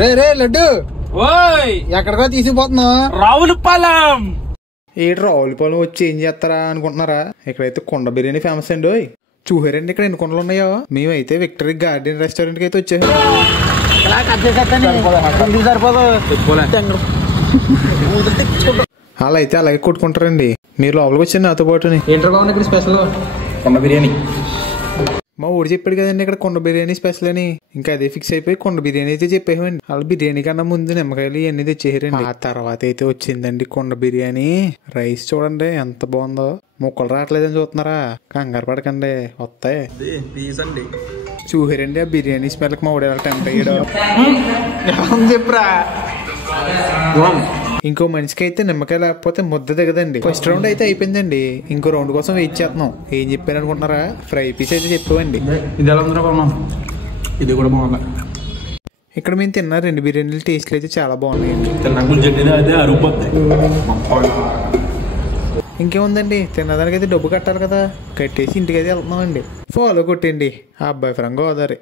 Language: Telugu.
రే రే లడ్డు ఓయ్ ఎక్కడికో తీసుకుపోతున్నావు? రావులపాలెం. ఏడు రావులపాలెం వచ్చి ఏం చేస్తారా అనుకుంటున్నారా? ఇక్కడైతే కుండ బిర్యానీ ఫేమస్ అండి. చూసారండి ఇక్కడ ఎన్ని కుండలు ఉన్నాయో. మేమైతే విక్టరీ గార్డెన్ రెస్టారెంట్ కి అయితే వచ్చాము. అలా అయితే అలాగే కొట్టుకుంటారండి. మీరు లోపలికి వచ్చి నాతో పాటు ఏంటర్ బాగుంది ఇక్కడ స్పెషల్ కుండ బిర్యానీ. మా ఊరు చెప్పాడు కదండి ఇక్కడ కుండ బిర్యానీ స్పెషల్ అని. ఇంకా అదే ఫిక్స్ అయిపోయి కుండ బిర్యానీ అయితే చెప్పేమండి. వాళ్ళు బిర్యానీ కన్నా ముందు నిమ్మకాయలు ఇవన్నీ తెచ్చేసారండి. ఆ తర్వాత అయితే వచ్చిందండి కుండ బిర్యానీ. రైస్ చూడండి ఎంత బాగుందో. ముక్కలు రావట్లేదని చూస్తున్నారా? కంగారు పడకండి, వస్తాయి. చూసారండి ఆ బిర్యానీ స్మెల్ కి మా ఊడు ఎలా టెంప్ట్ అయ్యాడు. చెప్పురా. ఇంకో మనిషికి అయితే నిమ్మకాయ లేకపోతే ముద్ద దిగదండి. ఫస్ట్ రౌండ్ అయితే అయిపోయిందండి. ఇంకో రౌండ్ కోసం వెయిట్ చేస్తున్నాం. ఏం చెప్పాను అనుకుంటున్నారా? ఫ్రై పీస్ అయితే చెప్పామండి. ఇది ఎలా ఉందిరా బాబు? ఇది కూడా బాగుంది. ఇక్కడ మేము తిన్న 2 బిర్యానీలు టేస్ట్లు అయితే చాలా బాగున్నాయండి. ఇంకేముందండి, తిన్నదానికైతే డబ్బు కట్టాలి కదా. కట్టేసి ఇంటికైతే వెళ్తున్నామండి. ఫాలో కొట్టండి. ఆ అబ్బాయి ఫ్రెండ్ గోదావరి.